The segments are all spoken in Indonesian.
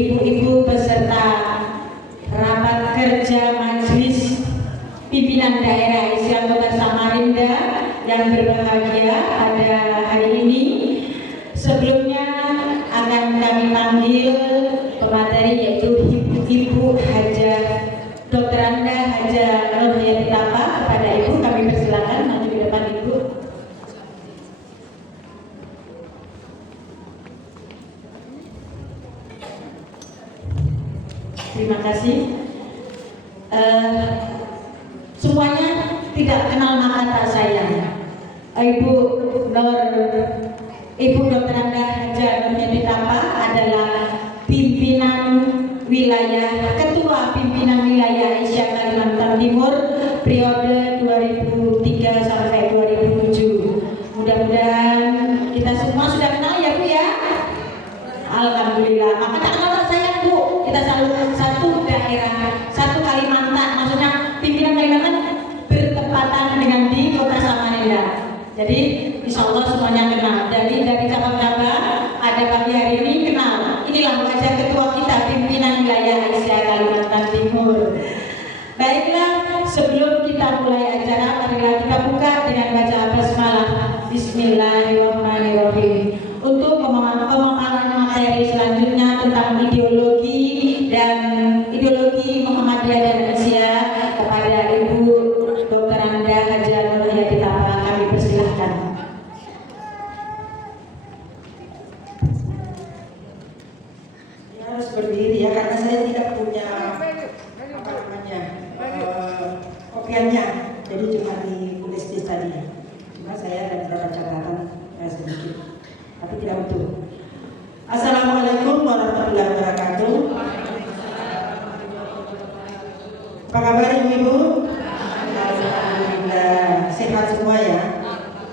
ibu-ibu beserta rapat kerja majelis pimpinan daerah Islam Kota Samarinda yang berbahagia pada hari ini. Sebelumnya akan kami panggil pemateri yaitu Ibu Hajah Dr. Anda Hajah Nurhayati Tapa. Kepada Ibu kami persilakan maju ke depan Ibu. Terima kasih. Semuanya tidak kenal maka tak sayang. Ibu Dr. Anda Hajah Nurhayati Tapa adalah pimpinan wilayah, ketua pimpinan wilayah Asia Kalimantan Timur periode 2003 sampai 2007. Mudah-mudahan kita semua sudah kenal ya Bu ya. Alhamdulillah. Maka tak kenal tak sayang Bu. Kita selalu satu daerah, satu Kalimantan. Maksudnya pimpinan Kalimantan bertepatan dengan di Kota Samarinda. Jadi insya Allah semuanya kenal. Dari cabang-cabang ada pagi hari ini kenal. Inilah wajah ketua kita pimpinan wilayah Asia Kalimantan Timur. Baiklah, sebelum kita mulai acara, marilah kita buka dengan baca basmalah. Bismillahirrahmanirrahim. Untuk pemaparan materi selanjutnya tentang ideologi Muhammadiyah dan Asia kepada Ibu Dr. Anda Hajah Nurhayati Tapa, kami persilahkan. Harus berdiri ya, karena saya tidak punya kopiannya, jadi cuma ditulis di tadi. Cuma saya ada beberapa catatan sedikit, tapi tidak utuh. Assalamualaikum warahmatullahi wabarakatuh. Apa kabar ibu-ibu? Alhamdulillah sehat semua ya.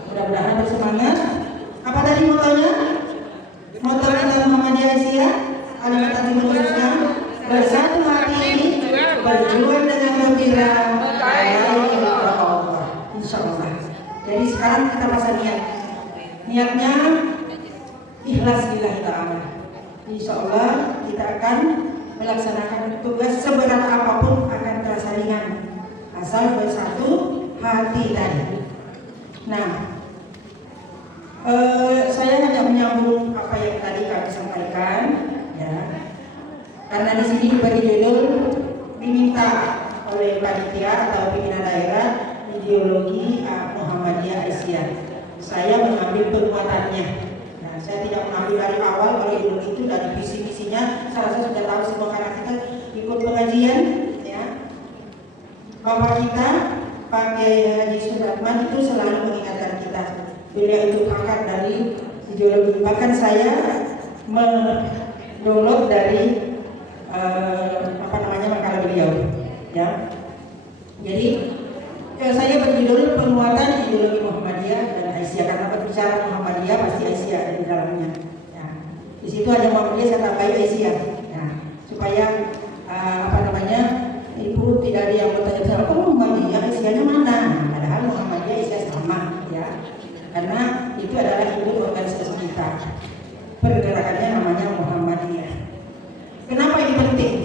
Mudah-mudahan bersemangat. Apa tadi motonya? Moto kita Muhammadiyah Asia Kalimantan Timur khususnya, bersatu hati, berjuang dengan gembira, insya Allah. Jadi sekarang kita pasang niatnya ikhlas lillahi ta'ala. Insya Allah kita akan melaksanakan tugas seberat apapun akan terasa ringan asal bersatu hati tadi. Nah, saya hanya menyambung apa yang tadi kami sampaikan. Ya, karena di sini diberi judul diminta oleh panitia atau pimpinan daerah ideologi Muhammadiyah Asia. Saya mengambil penguatannya. Nah, saya tidak mengambil dari awal kalau ideologi itu dari visi-visinya. Saya sudah tahu semua karena kita ikut pengajian. Ya, Bapak kita Pak Kiai Haji Suratman itu selalu mengingatkan kita. Beliau itu pakar dari ideologi. Bahkan saya download dari makalah beliau ya. Jadi saya berjudul penguatan ideologi Muhammadiyah dan Asia, karena berbicara Muhammadiyah pasti Asia ada di dalamnya ya. Di situ ada Muhammadiyah, saya tambahin Asia ya, supaya ibu tidak ada yang bertanya apa Muhammadiyah Asianya mana, padahal Muhammadiyah Asia sama ya, karena itu adalah induk organisasi kita. Pergerakannya namanya Muhammadiyah. Kenapa ini penting?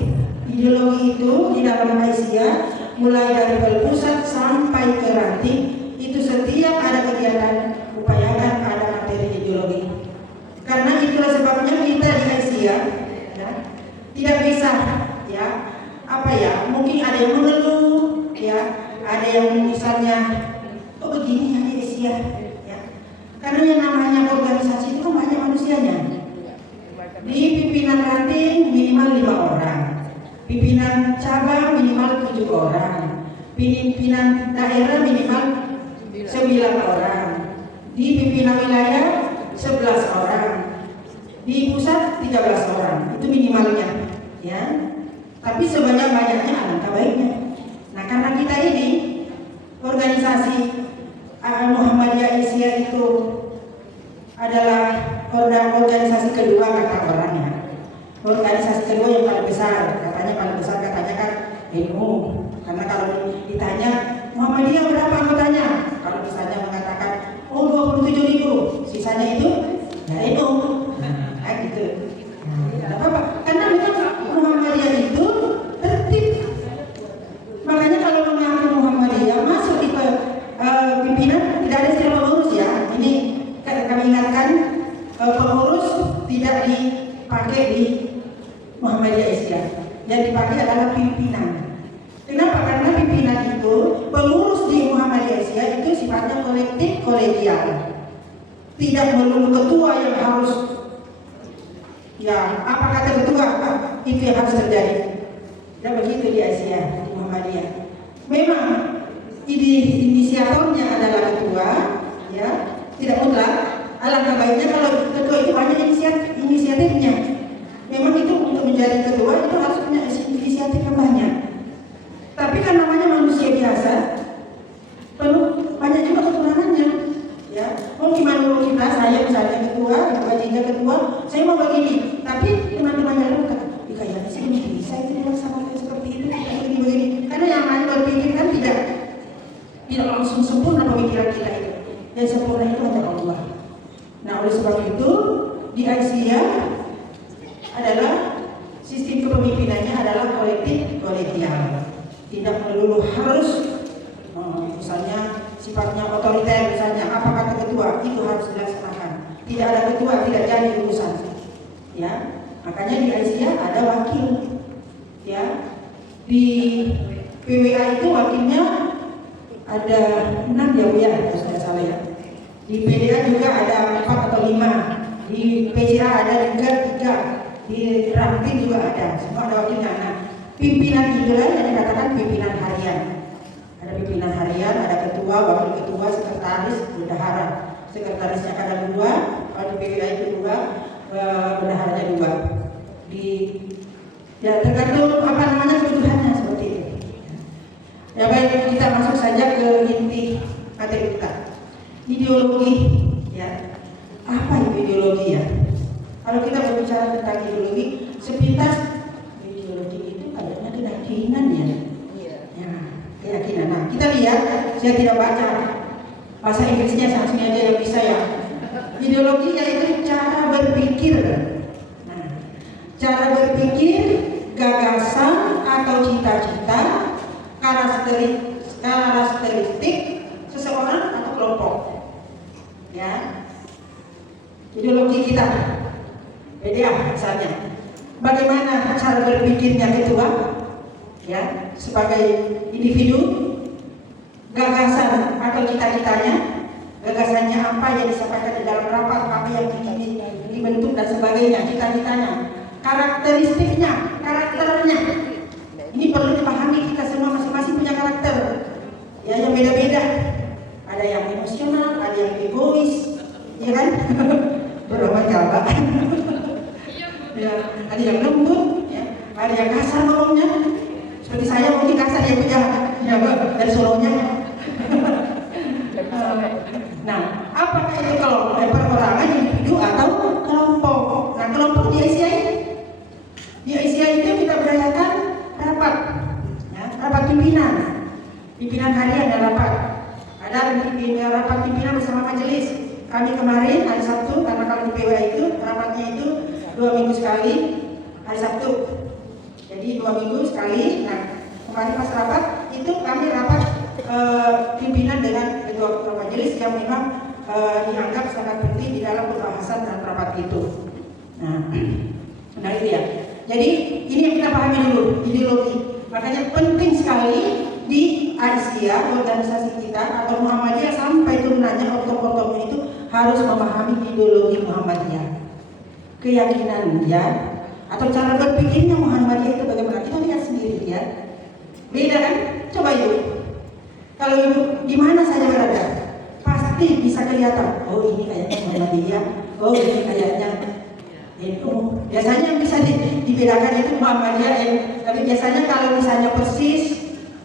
Ideologi itu di dalam Asia, mulai dari berpusat sampai ke ranting, itu setiap ada kegiatan upayakan ada materi ideologi. Karena itulah sebabnya kita di Asia ya, tidak bisa ya mungkin ada yang mengeluh ya, ada yang misalnya begini di Asia ya. Karena yang namanya organisasi itu banyak manusianya. Di pimpinan ranting minimal 5 orang, pimpinan cabang minimal 7 orang, pimpinan daerah minimal 9 orang, di pimpinan wilayah 11 orang, di pusat 13 orang, itu minimalnya ya. Tapi sebanyak-banyaknya alangkah baiknya. Nah, karena kita ini organisasi Muhammadiyah Asia itu adalah organisasi kedua kata orangnya. Organisasi kedua yang paling besar, katanya kan NU. Karena kalau ditanya Muhammadiyah berapa anggotanya, kalau misalnya mengatakan 27.000, sisanya itu ya NU. Nah, gitu. Tidak apa-apa, karena memang tidak melulu ketua yang harus, ya apa kata ketua itu yang harus terjadi. Dan begitu di Asia, di Muhammadiyah. Memang inisiatornya adalah ketua, ya, tidak mutlak. Alangkah baiknya kalau ketua itu banyak inisiatifnya. Memang itu untuk menjadi ketua itu harus punya inisiatif yang banyak. Tapi kan namanya manusia biasa, perlu banyak juga kekurangannya. Ya, mau gimana mau kita, saya misalnya ketua, baginya ketua, saya mau begini, tapi teman-temannya luka, kayaknya sih ini bisa itu dilaksanakan seperti itu, begini. Karena yang lain berpikir kan tidak langsung sempurna pemikiran kita itu, dan sempurna itu hanya Allah. Nah, oleh sebab itu di Asia adalah sistem kepemimpinannya adalah kolegial, tidak melulu harus misalnya sifatnya otoriter, misalnya apa kata ketua itu harus dilaksanakan. Tidak ada ketua tidak jadi urusan, ya. Makanya di Asia ada wakil, ya. Di PWA itu wakilnya ada 6 ya Bu ya, kalau saya salah ya. Di PDA juga ada 4 atau 5, di PCA ada juga 3, di Ranting juga ada, semua ada wakilnya. Nah, pimpinan itulah yang dikatakan pimpinan harian. Ada pimpinan harian, ada ketua, wakil ketua, sekretaris, bendahara. Sekretarisnya kadang 2, kalau di PWA itu 2, bendaharanya 2. Ya tergantung apa namanya kebutuhannya seperti itu. Ya baik, kita masuk saja ke inti materi kita. Ideologi, ya. Apa itu ideologi ya? Kalau kita berbicara tentang ideologi, sepintas ideologi itu kayaknya keyakinan ya. Ya, keyakinan. Nah, kita lihat, saya tidak baca bahasa Inggrisnya, saksinya aja yang bisa ya. Ideologi yaitu cara berpikir. Nah, cara berpikir, gagasan atau cita-cita, karakteristik seseorang atau kelompok. Ya, ideologi kita. Beda misalnya. Bagaimana cara berpikirnya ketua? Ya, sebagai individu, gagasan atau cita-citanya, gagasannya apa yang disampaikan di dalam rapat, apa yang dibentuk dan sebagainya, cita-citanya, karakteristiknya, karakternya. Ini perlu dipahami, kita semua masing-masing punya karakter, ya, yang beda-beda. Ada yang emosional, ada yang egois, ya kan? Berlomba-lomba. Ya, ada yang lembut, ya, ada yang kasar ngomongnya. Seperti saya mungkin kasar ya punya, ya dari Solonya. Nah, apakah itu kelompok perorangan, individu atau kelompok? Nah, kelompok di Asia ini, di Asia itu kita beradakan rapat, ya, rapat pimpinan harian dan rapat. Ada rapat pimpinan bersama majelis. Kami kemarin hari Sabtu, karena kalau di PWA itu rapatnya itu 2 minggu sekali, hari Sabtu. Jadi 2 minggu sekali. Nah, kemarin pas rapat itu kami rapat pimpinan dengan ketua majelis yang memang dianggap sangat penting di dalam pembahasan dan rapat itu. Nah itu ya. Jadi ini yang kita pahami dulu, ideologi. Makanya penting sekali di Asia, organisasi kita atau Muhammadiyah sampai turunannya ortok-ortoknya itu harus memahami ideologi Muhammadiyah, keyakinan ya, atau cara berpikirnya Muhammadiyah itu bagaimana. Kita lihat sendiri ya. Beda kan? Coba yuk. Kalau ibu di mana saja berada, pasti bisa kelihatan. Oh ini kayaknya Muhammadiyah. Oh ini kayaknya itu. Biasanya yang bisa dibedakan itu Muhammadiyah. Tapi biasanya kalau misalnya persis,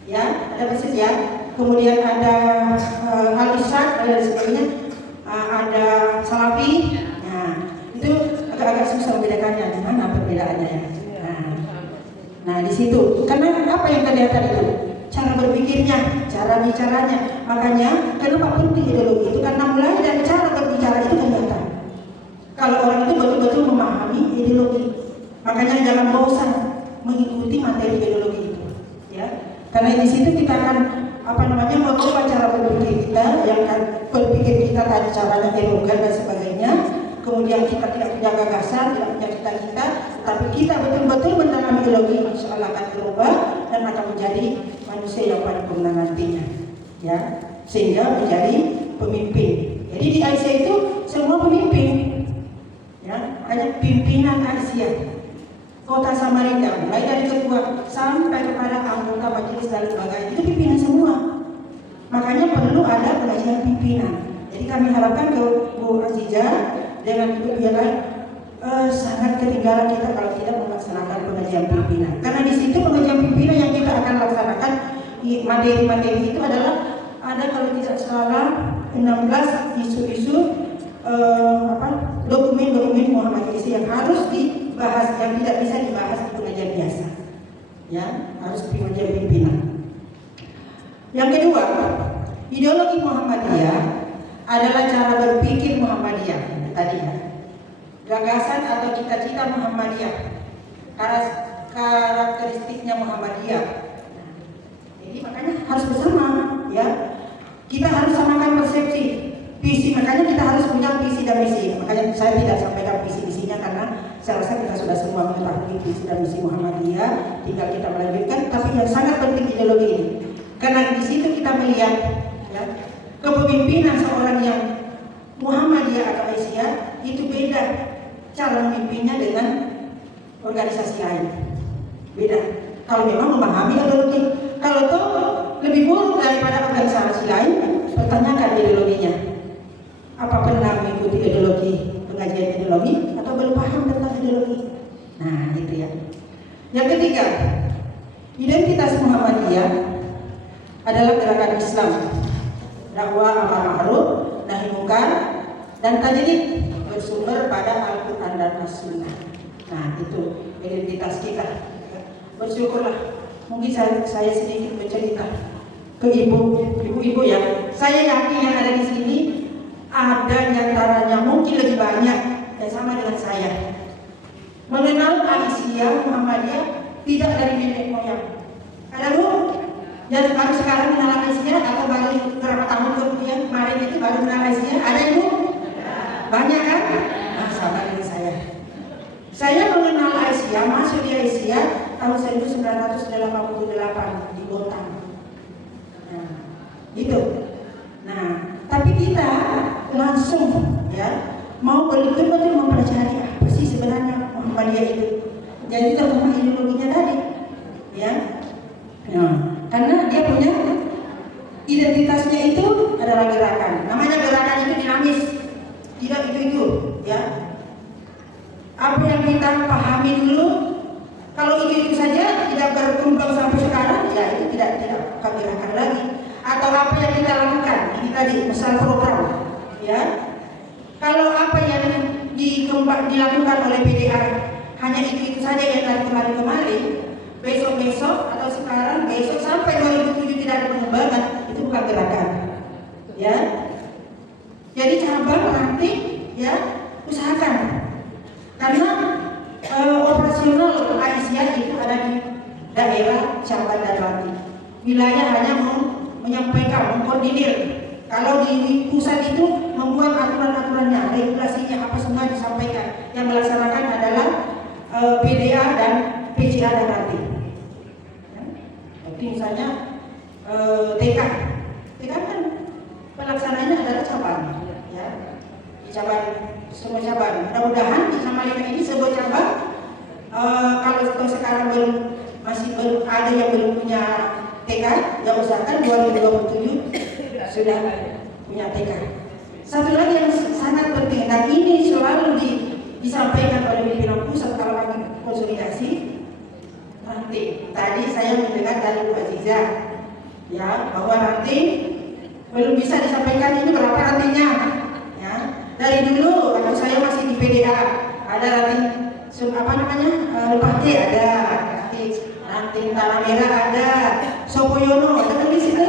ya ada persis ya. Kemudian ada Al-Isyad dan sebagainya. Ada Salafi. Nah itu agak-agak susah membedakannya. Di mana perbedaannya ya? Nah di situ. Karena apa yang kelihatan itu? Cara berpikirnya, cara bicaranya. Makanya kenapa penting ideologi itu? Karena mulai dari cara berbicara itu kelihatan. Kalau orang itu betul-betul memahami ideologi, makanya jangan bosan mengikuti materi ideologi itu, ya. Karena di situ kita akan merubah cara berpikir kita, yang berpikir kita tadi caranya elogan dan sebagainya. Kemudian kita tidak punya gagasan, tidak punya cita-cita, tapi kita betul-betul menanam ideologi, insya Allah akan berubah dan akan menjadi manusia yang paripurna nantinya, ya, sehingga menjadi pemimpin Jadi di Aisyah itu semua pemimpin, ya, hanya pimpinan Aisyah. Kota Samarinda, mulai dari ketua sampai kepada anggota majelis dan lembaga itu pimpinan semua. Makanya perlu ada pengajian pimpinan. Jadi kami harapkan ke Bu Azizah dengan Ibu Biara sangat ketinggalan kita kalau tidak melaksanakan pengajian pimpinan. Karena di situ pengajian pimpinan yang kita akan laksanakan materi-materi itu adalah ada kalau tidak salah 16 isu-isu dokumen-dokumen Muhammadiyah yang harus dibahas, yang tidak bisa dibahas di pengajian biasa, ya, harus pengajian pimpinan. Yang kedua, ideologi Muhammadiyah adalah cara berpikir Muhammadiyah tadi, ya, gagasan atau cita-cita Muhammadiyah, karakteristiknya Muhammadiyah. Jadi makanya harus bersama, ya, kita harus samakan persepsi. Visi, makanya kita harus punya visi dan misi. Makanya saya tidak sampaikan visi-misinya karena saya rasa kita sudah semua mengetahui visi dan misi Muhammadiyah, tinggal kita melanjutkan. Tapi yang sangat penting ideologi ini, karena di situ kita melihat, ya, kepemimpinan seorang yang Muhammadiyah atau Aisyah itu beda cara memimpinnya dengan organisasi lain. Beda. Kalau memang memahami ideologi, kalau toh lebih buruk daripada organisasi lain, pertanyakan ideologinya. Apa pernah mengikuti ideologi, pengajian ideologi, atau belum paham tentang ideologi? Nah, itu ya. Yang ketiga, identitas Muhammadiyah adalah gerakan Islam, dakwah amar ma'ruf, nahi munkar, dan tajdid bersumber pada Al-Quran dan As-Sunnah. Nah, itu identitas kita. Bersyukurlah. Mungkin saya sedikit bercerita ke ibu-ibu ya. Saya yakin yang ada di sini ada antaranya mungkin lebih banyak yang sama dengan saya mengenal Aisyah Muhammadiyah tidak dari nenek moyang. Ada Bu yang baru sekarang mengenal Aisyah atau baru beberapa tahun kemudian kemarin itu baru mengenal Aisyah? Ada Ibu? Banyak kan? Nah, sama dengan saya. Saya mengenal Aisyah, masuk di Aisyah tahun 1988 di Botan. Nah, itu. Nah, tapi kita langsung, ya, mau betul-betul mempelajari apa sih sebenarnya Muhammadiyah itu. Jadi terutama ideologinya tadi, ya. Nah, karena dia punya identitasnya itu adalah gerakan. Namanya gerakan itu dinamis, tidak itu, ya. Apa yang kita pahami dulu, kalau itu saja tidak berkembang sampai sekarang, ya itu tidak bukan gerakan lagi. Atau apa yang kita lakukan, ini tadi misal program, ya. Kalau apa yang dilakukan oleh PDA hanya itu saja yang dari kemarin, besok atau sekarang, besok sampai 2007 tidak ada pengembangan, itu bukan gerakan, ya. Jadi cabang nanti, ya, usahakan. Karena operasional Aisyah itu ada di daerah cabang dan Ranti. Wilayah hanya menyampaikan, mengkoordinir. Kalau di pusat itu membuat aturan-aturannya, regulasinya apa semua disampaikan. Yang melaksanakan adalah PDA dan PCA dan Ranti. Ya. Jadi misalnya TK kan pelaksananya adalah cabang, ya. Di cabang, semua cabang. Mudah-mudahan di Samarinda ini sebuah cabang. Kalau sekarang masih belum ada yang belum punya TK, ya usahakan 2027 sudah punya TK. Satu lagi yang sangat penting, dan ini selalu disampaikan oleh pimpinan pusat kalau kami konsolidasi. Nanti tadi saya mendengar dari Bu Azizah, ya, bahwa nanti belum bisa disampaikan ini berapa nantinya, ya. Dari dulu waktu saya masih di PDA ada nanti apa namanya Lepas ada nanti Tanah Merah ada Sopoyono, ada tulis itu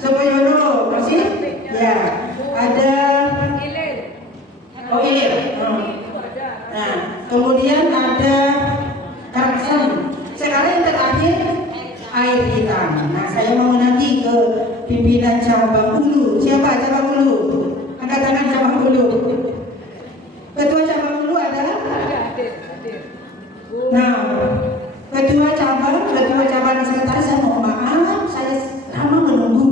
Sopoyono masih, ya, ada Ilir. Nah, kemudian ada Karaksan. Sekarang yang terakhir Air Hitam. Nah, saya mau nanti ke pimpinan cabang Hulu. Siapa cabang Hulu? Angkat tangan cabang Hulu. Ketua cabang Hulu adalah? Nah, ketua cabang sekretaris, saya mohon maaf, saya lama menunggu,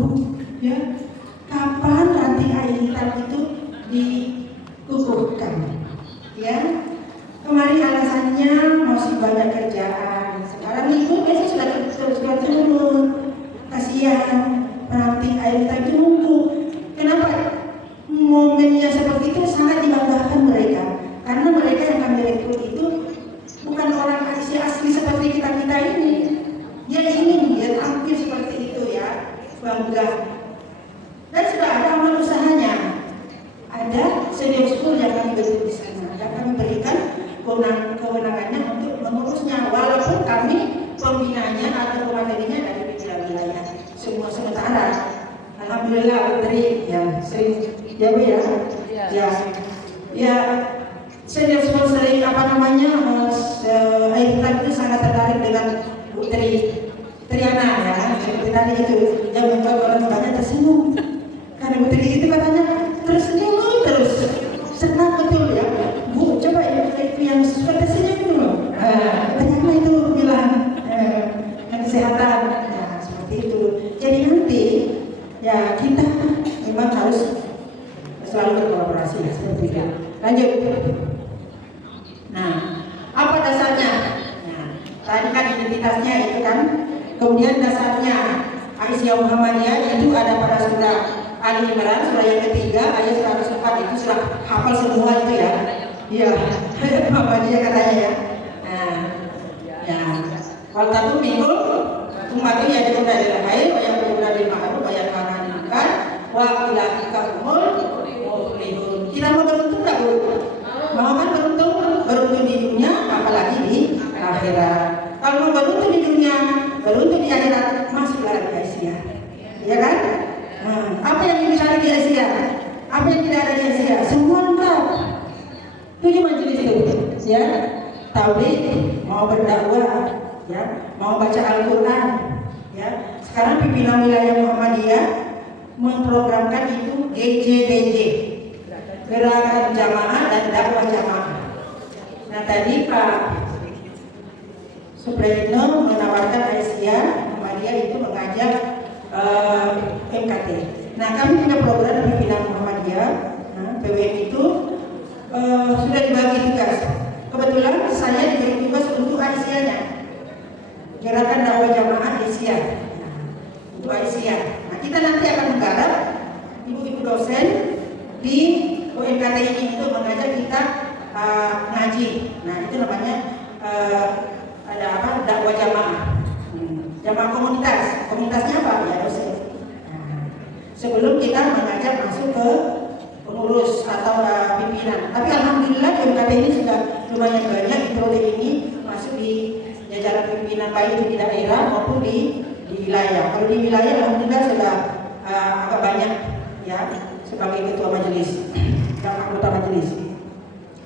ya. Kapan nanti Air Hitam itu banyak kerjaan. Sekarang ibu biasanya sudah turun. Kasihan, nanti air kita itu nunggu. Kenapa? Momennya seperti itu sangat dibanggakan mereka. Karena mereka yang kami rekrut itu bukan orang asli seperti kita ini. Dia ingin dia tampil seperti itu ya, bangga. Dan sudah ada amal usahanya. Ada senior school yang kami bentuk di sana, yang kami berikan kewenangannya untuk mengurusnya, walaupun kami pembinanya atau pematerinya dari wilayah semua sementara. Alhamdulillah Putri ya sering ya Bu ya senior school sering Aitan itu sangat tertarik dengan Putri Triana ya, seperti tadi itu yang membuat orang banyak tersenyum karena Putri itu katanya tersenyum terus, senang betul ya Bu, coba itu yang suka tersenyum itu loh, banyaknya itu bilang yang kesehatan ya seperti itu. Jadi nanti ya kita memang harus selalu berkolaborasi ya, seperti itu. Lanjut. Nah, apa dasarnya? Nah, tadi kan identitasnya itu kan, kemudian dasarnya Aisyah Muhammadiyah itu ada pada surah Ali Imran, surah yang ketiga ayat 104, itu sudah hafal semua itu ya. Iya, Muhammadiyah katanya ya. Nah, ya. Wal takum minkum ummatun yad'una ilal khair wa ya'muruna bil ma'ruf wa yanhauna 'anil munkar wa ulaika humul muflihun. Kita mau beruntung enggak, Bu? Mau kan beruntung di dunia, apalagi di akhirat. Kalau mau beruntung di dunia, beruntung di akhirat, masuklah di Aisyah. Ya kan? Apa yang bisa ada di Aisyah? Apa yang tidak ada di Aisyah? Semua lengkap. 7 majelis itu, ya. Tauhid, mau berdakwah, ya, mau baca Al-Quran, ya. Sekarang pimpinan wilayah Muhammadiyah memprogramkan itu GJDJ, Gerakan Jamaah dan Dakwah Jamaah. Nah tadi Pak Suprayitno menawarkan Aisyah Muhammadiyah itu mengajak MKT. Nah kami punya program pimpinan Muhammadiyah, PWN itu sudah dibagi tugas. Kebetulan saya diberi tugas untuk Aisyahnya, Gerakan Dakwah Jamaah Aisyah, untuk Aisyah. Nah kita nanti akan menggarap ibu-ibu dosen di UMKT ini untuk mengajak kita ngaji. Nah itu namanya ada apa? Dakwah jamaah, jamaah komunitasnya apa? Ya dosen. Nah, sebelum kita mengajak masuk ke pengurus atau pimpinan. Tapi alhamdulillah UMKT ini sudah lumayan banyak di prodi ini masuk di jajaran pimpinan, baik itu di daerah maupun di wilayah. Kalau di wilayah alhamdulillah sudah agak banyak ya sebagai ketua majelis dan anggota majelis.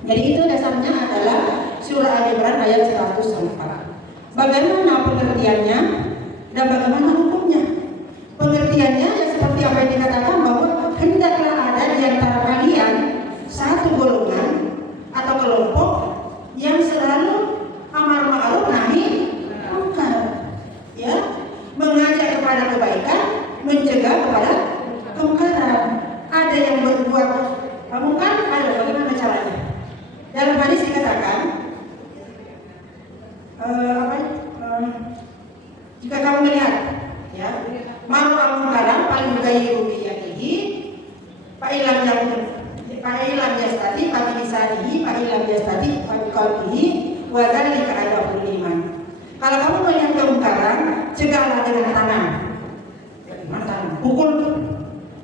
Jadi itu dasarnya adalah surah Al-Imran ayat 104. Bagaimana pengertiannya dan bagaimana hukumnya? Pengertiannya ya seperti apa yang dikatakan, bahwa hendaklah ada di antara kalian satu golongan atau kelompok yang selalu amar ma'ruf nahi munkar, ya, mengajak kepada kebaikan, mencegah kepada kemungkaran. Ada yang berbuat mungkar, ada bagaimana caranya? Dalam hadis dikatakan, jika kamu melihat, ya, mau mungkaran paling yughayyiru bi yadihi, fa illam yastati fa bi lisanihi, fa illam yastati fa bi qalbihi, wa dzalika adabul iman. Kalau kamu melihat kemungkaran, cegahlah dengan tangan. Bagaimana tangan? Pukul.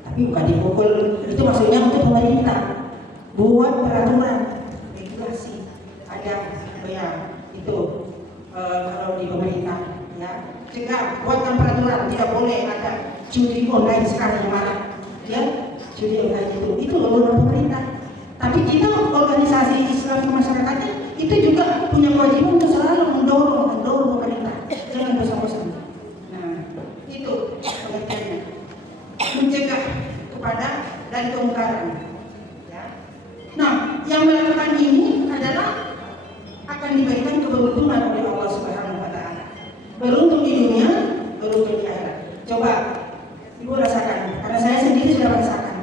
Tapi bukan dipukul, itu maksudnya untuk pemerintah buat peraturan regulasi, ada ya itu kalau di pemerintah ya, cegah buatkan peraturan, tidak boleh ada judi online sekarang mana ya, judi online itu wewenang pemerintah. Tapi kita organisasi Islam kemasyarakatan itu juga punya kewajiban untuk selalu mendorong pemerintah, jangan bosan-bosan. Nah itu pengertiannya, mencegah kepada dari kemungkaran. Ya. Nah, yang melakukan ini adalah akan diberikan keberuntungan oleh Allah Subhanahu Wa Taala. Beruntung di dunia, beruntung di akhirat. Coba ibu rasakan, karena saya sendiri sudah merasakan.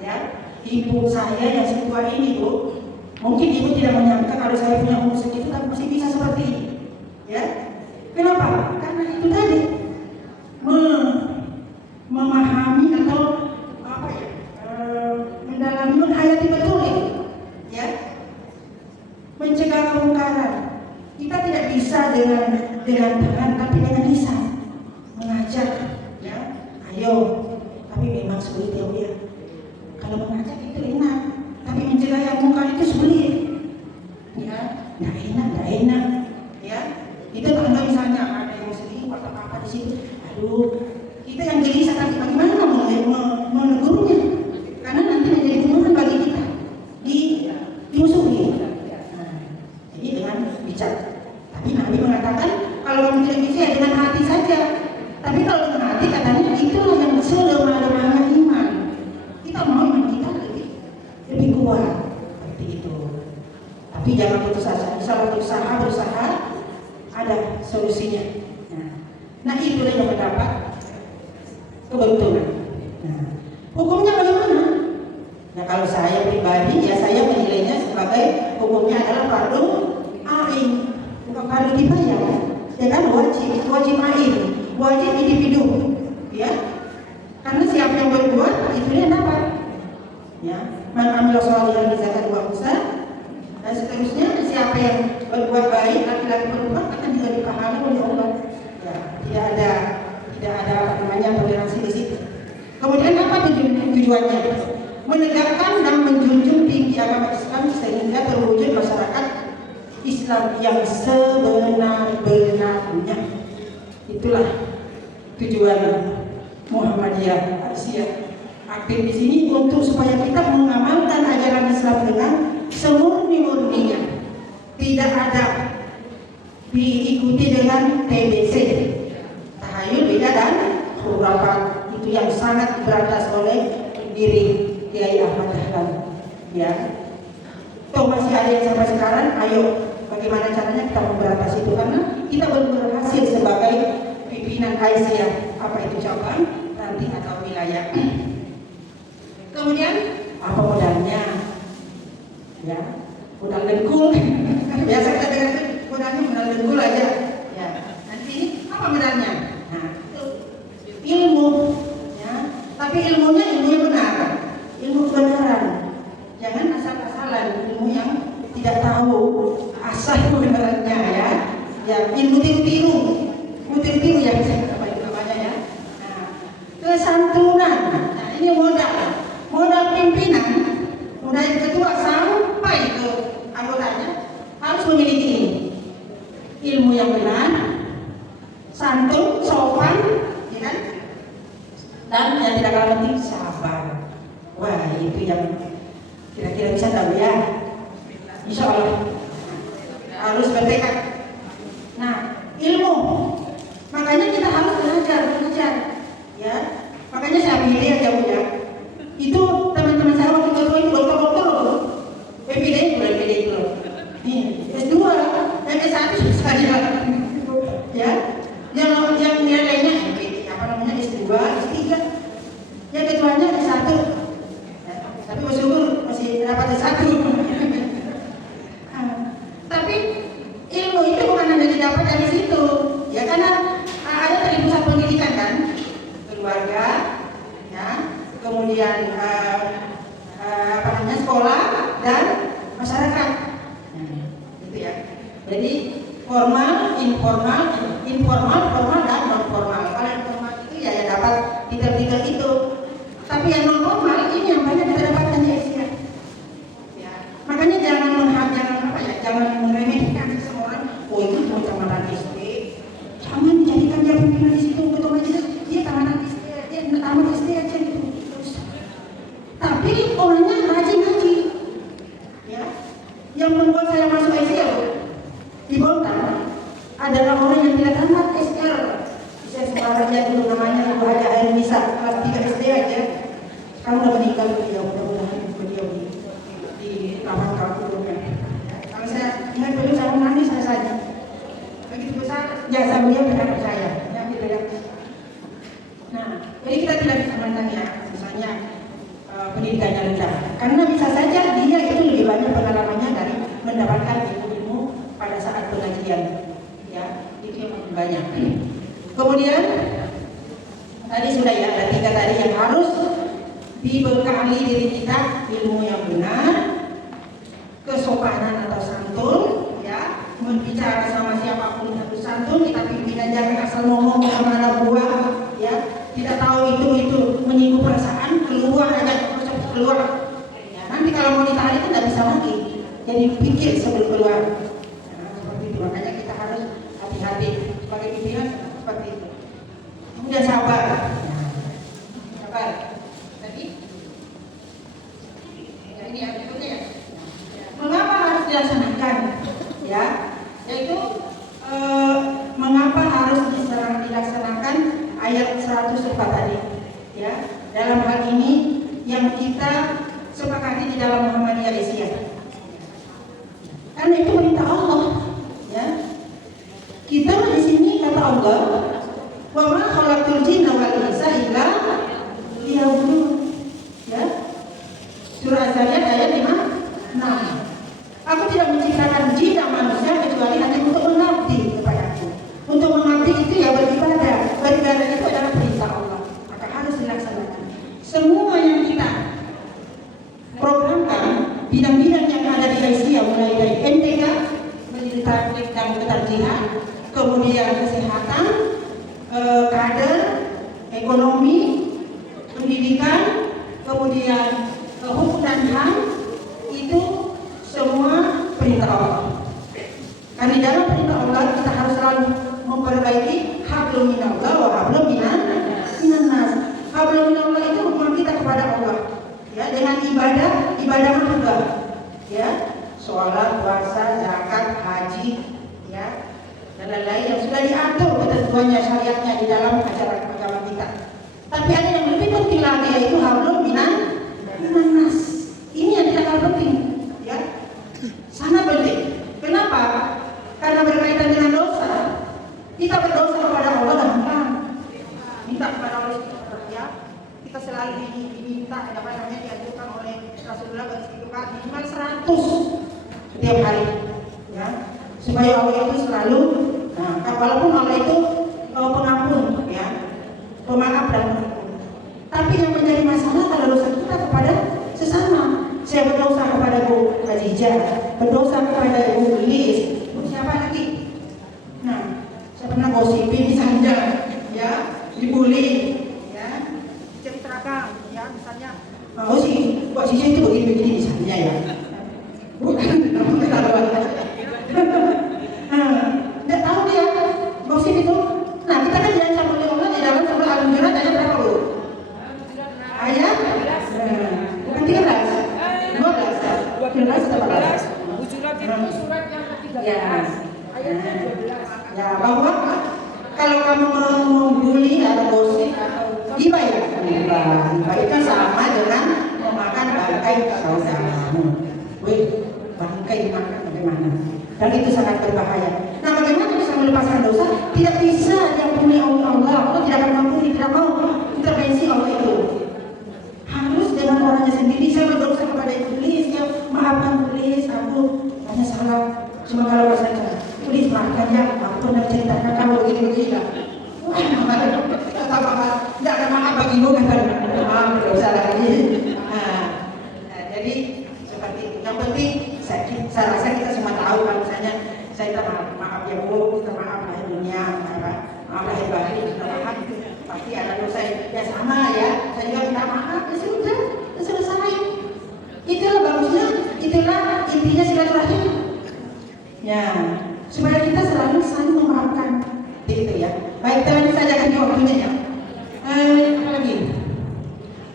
Ya, ibu saya yang setua ini, Bu, mungkin ibu tidak menyangka kalau saya punya umur segitu, tapi masih bisa seperti ini. Ya, kenapa? Karena itu tadi memahami atau apa ya, mendalami, menghayati betul itu, ya, mencegah kemungkaran. Kita tidak bisa dengan tangan, tapi dengan lisan mengajak, ya, ayo. Tapi memang sulit ya, Bu, ya. Kalau mengajak itu enak, tapi mencegah yang mungkar itu sulit, ya, nggak enak, ya. Itu tangga misalnya ada yang sedih atau apa di situ, aduh, kita yang gelisah tapi bagaimana menegurnya, karena nanti menjadi hubungan bagi kita dimusuhi. Nah, jadi dengan bijak. Tapi Nabi mengatakan kalau kamu tidak bisa ya dengan hati saja. Tapi kalau dengan hati katanya itulah yang selemah-lemahnya iman. Kita mau iman kita lebih kuat seperti itu. Tapi jangan putus asa. Misalnya berusaha ada solusinya. Nah itulah yang mendapat keberuntungan. Nah, hukumnya bagaimana? Nah kalau saya pribadi ya saya menilainya sebagai hukumnya adalah fardu ain, bukan fardu kifayah. Ya kan wajib ain, wajib individu, ya. Karena siapa yang berbuat itu yang dapat. Ya, man amila sholihan bi zakat wa unsa. Dan seterusnya siapa yang berbuat baik laki-laki perempuan akan juga dipahala oleh Allah. Ya, tidak ada apa namanya toleransi di situ. Kemudian apa tujuannya? Menegakkan dan menjunjung tinggi agama Islam sehingga terwujud masyarakat Islam yang sebenar-benarnya. Itulah tujuan Muhammadiyah Aisyah aktif di sini untuk supaya kita mengamalkan ajaran Islam dengan semurni-murninya, tidak ada diikuti dengan TBC, tahayul beda dan khurafat, itu yang sangat berantas oleh diri Kiai Ahmad Dahlan, ya. Toh masih ada yang sampai sekarang, ayo bagaimana caranya kita memberantas itu, karena kita belum berhasil sebagai pimpinan Aisyah, apa itu cabang ranting atau wilayah. Kemudian apa modalnya? Ya, modal dengkul. Biasa kita dengar modalnya modal dengkul aja. Ya, nanti ini apa modalnya? Nah, ilmu, ya. Tapi ilmunya ilmu yang benar, ilmu kebenaran. Jangan asal-asalan, ilmu yang tidak tahu asal kebenarannya, ya. Ya, ilmu tiru-tiru ya bisa apa itu namanya, ya. Nah, kesantunan. Nah, ini modal pimpinan, modal yang kedua sampai ke anggotanya harus memiliki ini. Ilmu yang benar, santun, sopan, ya kan? Dan yang tidak kalah penting sabar. Wah, itu yang kira-kira bisa tahu, ya. Insya Allah harus bertekad. Nah, ilmu, makanya kita harus belajar, ya. Makanya saya pilih aja, Bu, ya. Itu teman-teman saya waktu kedua itu dokter loh. PPD itu. Nih, S2, dan S1 saja. Ya. Yang nilainya apa namanya S2, S3. Yang keduanya S1. Tapi bersyukur masih dapat S1. Tapi ilmu itu bukan hanya didapat dari situ. Ya karena ada dari pusat pendidikan kan, keluarga, ya. Kemudian apa namanya sekolah dan masyarakat, gitu ya. Jadi formal, informal, formal dan non formal. Kalau yang formal itu ya yang dapat titel-titel itu. Tapi yang non formal ini yang banyak kita dapatkan di Asia. Ya. Makanya jangan meremehkan seseorang. Oh itu cuma tamanan SD, jangan dijadikan dia pimpinan di situ, ketua majelis dia tamanan SD, dia tamat SD aja gitu. Tapi orangnya rajin ngaji, ya. Yang membuat saya masuk SL di Bontan adalah orang yang tidak tamat SL. Saya sekarang dia dulu namanya Ibu Haja Air Nisa, kelas 3 SD aja. Sekarang udah meninggal beliau di lapangan kampungnya. Kalau saya ingat dulu saya menangis rasanya. Begitu besar jasa beliau terhadap saya, ya gitu ya. Nah, jadi kita tidak bisa menang, ya, misalnya pendidikannya rendah, karena bisa saja dia itu lebih banyak pengalamannya dari mendapat Kemudian tadi sudah ya, ada 3 tadi yang harus dibekali diri kita: ilmu yang benar, kesopanan atau santun, ya, berbicara sama siapapun harus santun, kita pimpinan jangan asal ngomong sama anak buah, ya, tidak tahu itu menyinggung perasaan, keluar aja, keluar. Ya, nanti kalau mau ditarik itu nggak bisa lagi, jadi pikir sebelum keluar. Nah, seperti itu, makanya kita harus hati-hati sebagai pimpinan seperti itu. Kemudian sabar, sabar. Tadi, ya ini yang berikutnya ya. Mengapa harus dilaksanakan? Ya, yaitu mengapa harus dilaksanakan ayat 104 tadi? Ya, dalam hal ini yang kita sepakati di dalam Muhammadiyah Asia. Karena itu perintah Allah, ya. Kita di sini kata Allah, "Wa ma khalaqtul jinna wal insa illa liya'budun." Ya. Surah Az-Zariyat ayat 5. Aku tidak menciptakan jin dan manusia kecuali hanya untuk mengabdi kepadaku. Untuk mengabdi itu ya beribadah. Beribadah itu adalah perintah Allah, maka harus dilaksanakan. Semua yang kita programkan, bidang-bidang yang ada di Asia, mulai dari NTK, pendidikan dan ketarjihan, kemudian kesehatan, kader, ekonomi, pendidikan, kemudian hukum dan HAM, itu semua perintah Allah. Karena di dalam perintah Allah kita harus selalu memperbaiki hablum minallah wa hablum minan nas. Hablum minallah itu hubungan kita kepada Allah. Ya, dengan ibadah juga. Ya, sholat, puasa, zakat, haji, ya, dan lain-lain yang sudah diatur ketentuannya syariatnya di dalam ajaran agama kita. Tapi ada yang lebih penting lagi, yaitu hablum minan nas. Ini yang tidak kalah penting, ya. Sangat penting. Kenapa? Karena berkaitan dengan dosa. Kita berdosa kepada Allah gampang. Minta kepada Allah, ya. Kita selalu diminta, dianjurkan oleh Rasulullah beristighfar minimal 100 setiap hari, ya. Supaya Allah itu selalu, nah, walaupun Allah itu pengampun, ya, pemaaf dan pengampun. Tapi yang menjadi masalah adalah dosa kita kepada sesama. Saya berdosa kepada Bu Khadijah, berdosa kepada Ibu Lilis, siapa lagi? Nah, saya pernah gosipin di Sanja, ya, dibully, ya, ceritakan, ya, misalnya, oh sih, kok sih itu begini-begini di Sanja ya? Bukan, nggak tahu dia gosip itu. Nah, kita kan diancam oleh Allah di dalam surah Al-Hujurat ayat berapa Bu? Ayat bukan 13. 12 atau 14? Hujurat itu surat yang ke-13. Ya. Ayatnya 12. Ya, bahwa kalau kamu membuli atau gosip atau gibah ya, gibah itu sama dengan memakan bangkai saudaramu. Wih, bangkai dimakan bagaimana? Dan itu sangat berbahaya. Nah, bagaimana bisa melepaskan dosa? Tidak bisa diampuni oleh Allah. Allah tidak akan mengampuni, tidak mau intervensi Allah itu. Harus dengan orangnya sendiri. Saya berdosa kepada iblis, ya, maafkan iblis, aku hanya salah. Cuma kalau saja, iblis maafkan ya, aku pernah ceritakan kamu begini-begini lah. Wah, kata maaf, tidak ada maaf bagimu, kata maaf, berdosa lagi. Nah, jadi seperti itu. Yang penting, saya rasa kita semua tahu kalau misalnya saya minta maaf ya Bu, minta maaf lahir dunia, maaf lahir batin, minta maaf. Pasti ada dosa ya sama ya, saya juga minta maaf, ya sudah, selesai. Itulah bagusnya, itulah intinya silaturahim. Ya, supaya kita selalu saling memaafkan, itu ya. Baik, kita lanjut saja kan waktunya ya. Apa lagi?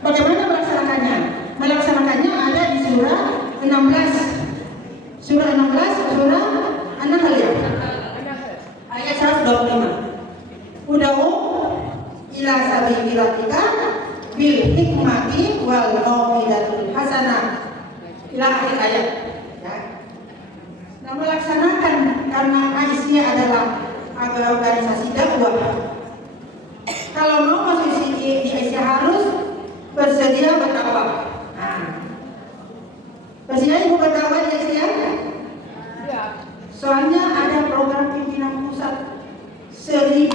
Bagaimana melaksanakannya? Melaksanakannya ada di surah 16. Surah 16, surah An-Nahl ya. Ayat 125. Uda'u ila sabili rabbika bil hikmati wal mau'izatil hasanah. Ila akhir ayat. Ya. Nah, melaksanakan karena Aisyah adalah organisasi dakwah. Kalau mau masuk di Aisyah harus bersedia berdakwah. Nah, bersedia ibu berdakwah di Aisyah? Ya. Soalnya ada program pimpinan pusat 1000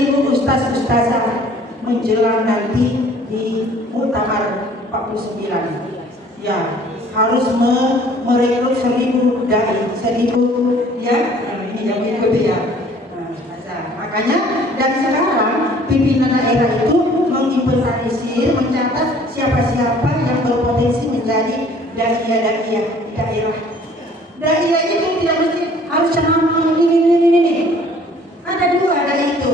1000 ustaz-ustazah menjelang nanti di Muktamar 49. Ya, harus merekrut 1000 dai, 1000 ya, ini yang mengikuti ya. Makanya dari sekarang pimpinan daerah itu menginventarisir, mencatat siapa-siapa yang berpotensi menjadi dai-dai di daerah. Dai itu tidak mesti harus ceramah ini. Ada 2 dai itu,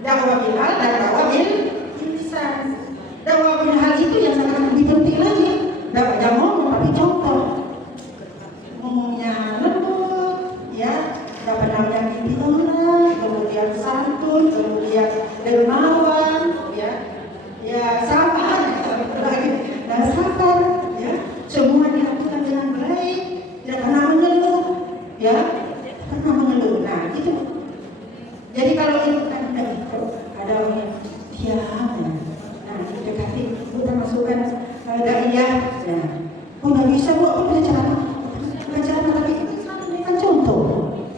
dakwah bil hal dan dakwah bil lisan. Dakwah bil hal itu yang sangat lebih penting lagi. Dakwah ngomong tapi contoh. Ngomongnya lembut, ya, dapat namanya inti orang, kemudian santun, kemudian dermawan, ya sabar, dan sabar, ya, semua dilakukan dengan baik, tidak pernah mengeluh, ya, pernah mengeluh. Nah, itu. Jadi kalau itu ada orang yang nah, dekati, kita masukkan daiyah, ya, nggak bisa bu, aku bisa cara tapi ini kan contoh.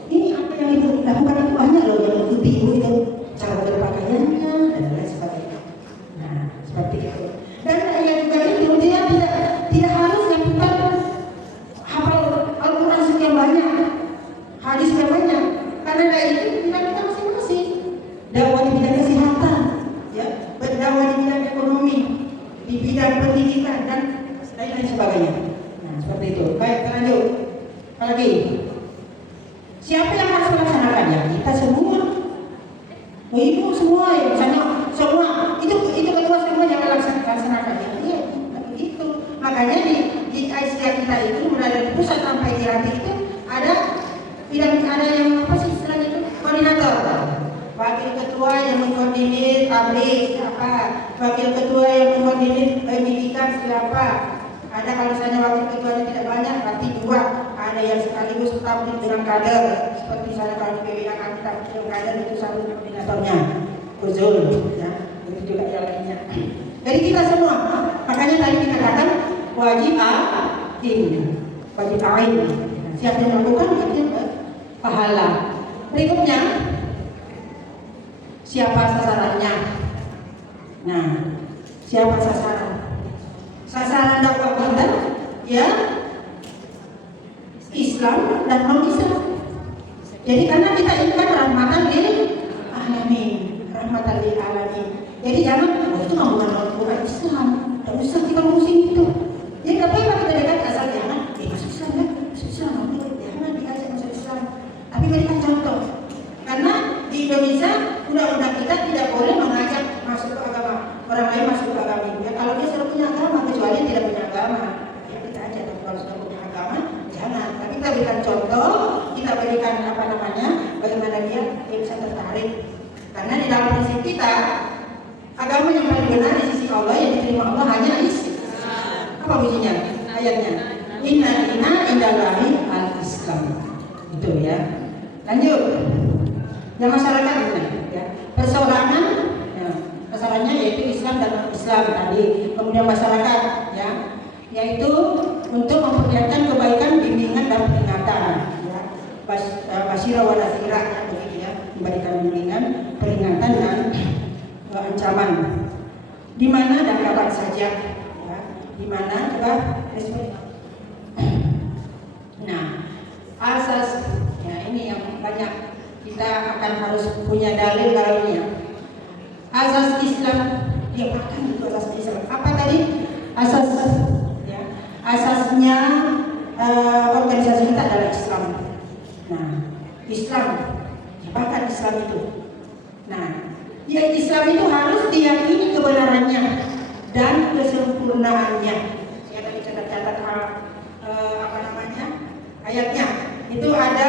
Ini apa yang ibu lakukan itu banyak loh yang ikuti ibu itu, cara berpakaiannya dan lain sebagainya. Nah, seperti itu. Dan yang juga itu dia tidak harus yang kita hafal Al-Quran sekian banyak, hadis sekian banyak, karena dari itu bidang kita masing-masing. Dakwah di bidang kesehatan, ya, berdakwah di bidang ekonomi, di bidang pendidikan dan lain-lain sebagainya. Nah, seperti itu. Baik, lanjut. Lagi. Siapa yang harus melaksanakannya? Kita semua. Ibu semua ya, misalnya semua itu kedua semua yang melaksanakannya. Iya, begitu. Makanya di Aisyah kita itu mulai dari pusat sampai di ranting itu ada yang apa sih istilahnya itu? Koordinator. Wakil ketua yang mengkoordinir tabligh siapa? Wakil ketua yang mengkoordinir pendidikan siapa? Ada kalau misalnya wakil ketuanya tidak banyak, berarti 2. Ada yang sekaligus tabligh dengan kader, seperti misalnya kalau di PWA kan tabligh dengan kader itu satu koordinatornya, Uzul, ya, itu juga yang lainnya. Jadi kita semua, makanya tadi kita katakan wajib ain. Siapa yang melakukan itu pahala. Berikutnya, siapa sasarannya? Nah, siapa sasaran? Sasaran dakwah kita, ya, Islam dan non-Islam. Jadi karena kita ini kan rahmatan lil alamin. Jadi jangan itu bukan Islam. Tidak usah kita ngurusin itu. Ya nggak apa-apa kita dekat asal jangan masuk Islam ya, masuk Islam. Jangan diajak masuk Islam. Tapi berikan contoh. Karena di Indonesia undang-undang kita tidak boleh mengajak masuk ke agama orang lain masuk ke agama. Ya kalau dia sudah punya agama, kecuali tidak punya agama, ya kita ajak. Tapi kalau sudah punya agama, jangan. Tapi kita berikan contoh, kita berikan bagaimana dia bisa tertarik. Karena di dalam prinsip kita, agama yang paling benar di sisi Allah yang diterima Allah hanya Islam. Apa bunyinya? Ayatnya. Inna indallahi al-Islam. Itu ya. Lanjut. Yang masyarakat ini, ya. Persoalannya, ya. Masalahnya yaitu Islam dan non-Islam tadi. Kemudian masyarakat, ya, yaitu untuk memperlihatkan kebaikan, bimbingan dan peringatan. Ya. Basyira wa nadhira, begitu ya. Memberikan bimbingan, peringatan dan ancaman. Di mana dan kapan saja, ya. Di mana coba nah, asas ya ini yang banyak kita akan harus punya dalil lainnya. Asas Islam, dia bahkan itu asas Islam. Apa tadi? Asas ya. Asasnya organisasi kita adalah Islam. Nah, Islam, ya bahkan Islam itu. Nah, ya Islam itu harus diyakini kebenarannya dan kesempurnaannya. Saya tadi catat ayatnya. Itu ada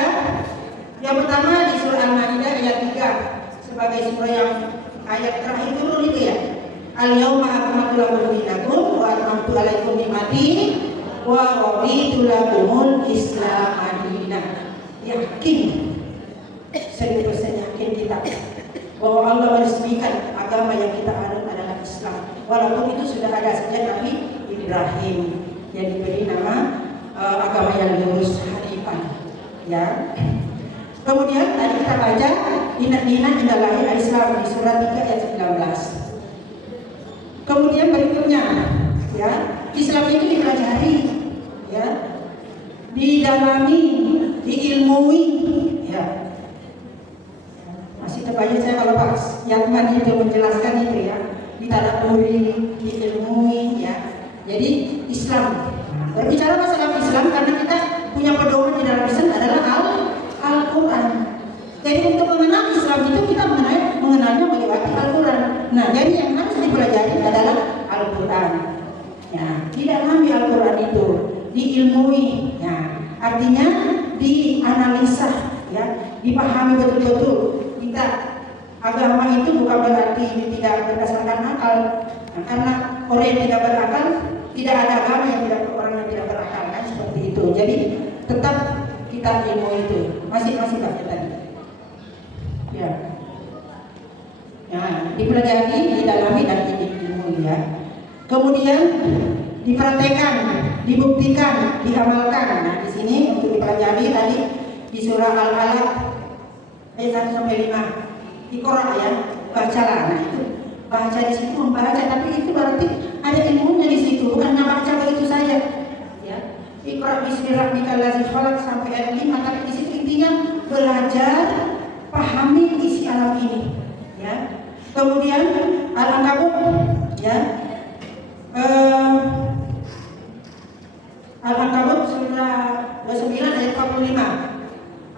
yang pertama di surah Al-Maidah ayat 3 sebagai surah yang ayat terakhir turun itu ya. Al-yauma akmaltu lakum dinakum wa atmamtu alaikum ni'mati wa raditu lakumul Islam dinan. Yakin 100% yakin kita bahwa Allah meresmikan agama yang kita anut adalah Islam. Walaupun itu sudah ada sejak Nabi Ibrahim yang diberi nama agama yang lurus hanifan. Ya. Kemudian tadi kita baca Inna indallahi al-Islam di surat 3 ayat 19. Kemudian berikutnya, ya, Islam itu dipelajari, ya, didalami, diilmui, ya. Masih terbayang saya kalau Pak Yatman itu menjelaskan itu, ya, ditadaburi, diilmui, ya. Jadi Islam. Nah, berbicara masalah Islam karena kita punya pedoman di dalam Islam adalah Al-Quran. Jadi untuk mengenal Islam itu kita mengenalnya melewati Al-Quran. Nah, jadi yang harus dipelajari adalah Al-Quran. Ya, didalami Al-Quran itu, diilmui. Ya, artinya dianalisa, ya, dipahami betul-betul. Kita agama itu bukan berarti tidak berdasarkan akal. Nah, karena orang yang tidak berakal, tidak ada agama yang tidak orang yang tidak berakal, kan seperti itu. Jadi tetap kita ilmu itu masing-masing tadi. Ya, ya, dipelajari, didalami dan diilmui, ya. Kemudian dipraktekkan, dibuktikan, diamalkan. Nah, di sini untuk dipelajari tadi di surah Al-Alaq ayat 1 sampai 5. Iqra, ya, bacalah. Nah, itu baca di situ membaca, tapi itu berarti ada ilmunya di situ, bukan baca begitu saja. Ya. Iqra bismi rabbikal ladzi khalaq sampai ayat 5, tapi di situ intinya belajar, pahami isi alam ini, ya. Kemudian Al-Ankabut, ya, Al-Ankabut surah 29 ayat 45.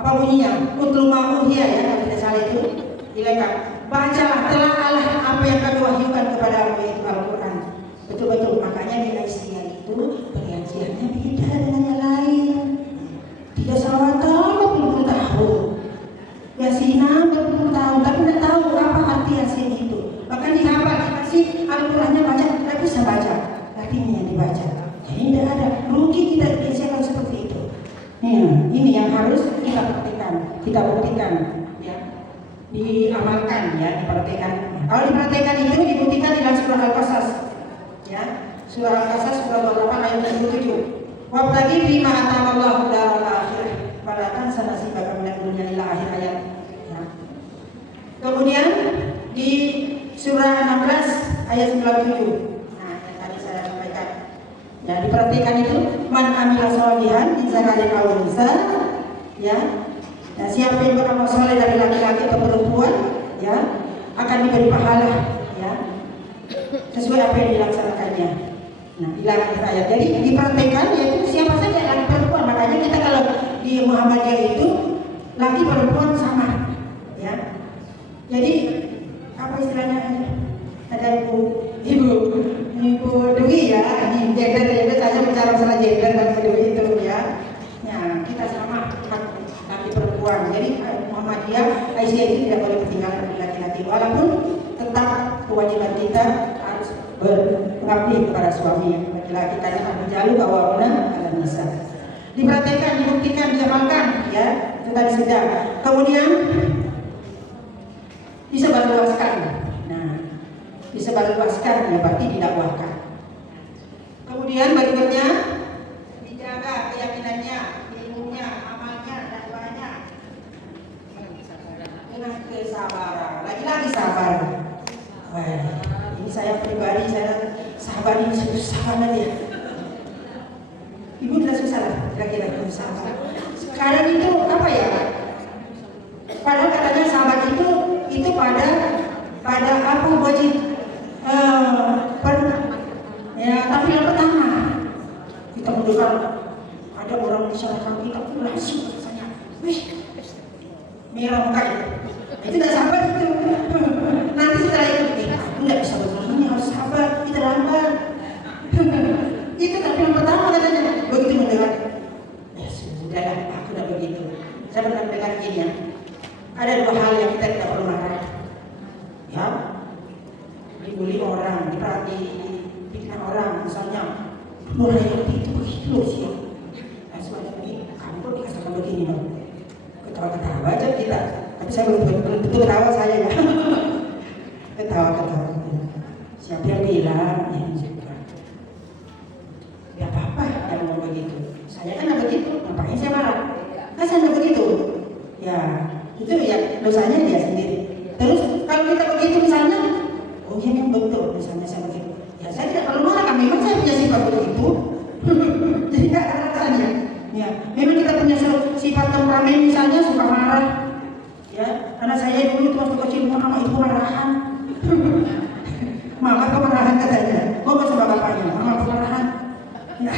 Apa bunyinya? Utlu ma uhiya, ya, kalau tidak salah itu dilengkap. Bacalah, telaalah apa yang kami wahyukan kepadamu, yaitu Al-Quran. Betul-betul, makanya di Aisyah itu pengajiannya beda dengan yang lain. Tidak salawatan berpuluh tahun, Yasinah berpuluh tahun, tapi tidak tahu apa arti Yasin itu. Bahkan dihafal, dikasih Al-Qurannya baca, tidak bisa baca, artinya yang dibaca. Jadi tidak ada, rugi kita kalau seperti itu. Ini yang harus kita praktikkan, kita buktikan, ya, diamalkan, ya, dipraktikkan. Kalau dipraktikkan itu dibuktikan di dalam surah Al-Qasas, ya, surah Al-Qasas surah 28 ayat 27. Wabtaghi bima atamallahu daral akhirah fala tansa nasibaka minad dunya ila akhir ayat. Ya. Kemudian di surah 16 ayat 97. Nah, yang tadi saya sampaikan. Ya, diperhatikan itu man amila sholihan min zakarin aw unsa, ya. Nah, siapa yang beramal soleh dari laki-laki atau perempuan, ya, akan diberi pahala, ya, sesuai apa yang dilaksanakannya. Nah, ila akhir ayat. Jadi diperhatikan yaitu siapa saja laki perempuan. Makanya kita kalau di Muhammadiyah itu laki perempuan sama, ya. Jadi apa istilahnya? Ada ibu Dwi, ya, ini gender saja bicara masalah gender dan Dwi itu, ya. Nah, kita sama laki perempuan. Jadi Muhammadiyah Aisyah itu tidak boleh ketinggalan laki-laki, walaupun tetap kewajiban kita harus berbakti kepada suami yang laki-laki karena al-rijalu qawwamuna 'alan nisa. Diperhatikan, dibuktikan, diamalkan, ya, itu tadi sudah. Kemudian disebarluaskan. Nah, disebarluaskan, ya, berarti didakwahkan. Kemudian berikutnya dijaga keyakinannya, ilmunya, amalnya, dan doanya dengan kesabaran. Lagi-lagi sabar. Wah, ini saya pribadi, saya sabar ini susah banget, ya. Ibu tidak susah lah, kira-kira sabar. Sekarang itu apa, ya? Padahal katanya sabar itu pada apa wajib, ya, tapi yang pertama kita mendengar ada orang mengisyaratkan kita langsung rasanya, wih, merah muka itu. Itu tidak sabar itu. Nanti setelah itu aku tidak bisa begini, harus sabar, kita lambat. Itu tapi yang pertama katanya. Begitu mendengar, ya sudahlah, aku tidak begitu. Saya pernah mendengar gini, ya. Ada dua hal yang kita tidak perlu marah, ya. Dibully orang, difitnah orang, misalnya, lu itu begitu loh sih. Langsung ada begini, kamu kok dikasihkan begini dong. Ketawa-ketawa aja kita. Tapi saya belum betul ketawa saya, ya. Ketawa-ketawa. Siapa yang bilang? Ya, ya apa-apa yang mau begitu. Saya kan tidak begitu, ngapain saya marah? Kan saya tidak begitu. Ya, itu ya dosanya dia sendiri. Terus kalau kita begitu misalnya, oh iya memang betul misalnya saya begitu, ya saya tidak perlu marah kan, memang saya punya sifat begitu. Jadi nggak ada alasannya. Ya, memang kita punya sifat temperamen misalnya suka marah. Ya, karena saya dulu itu waktu kecil mama itu marahan. Mama kemarahan katanya, kok sama bapaknya, mama kemarahan. Ya.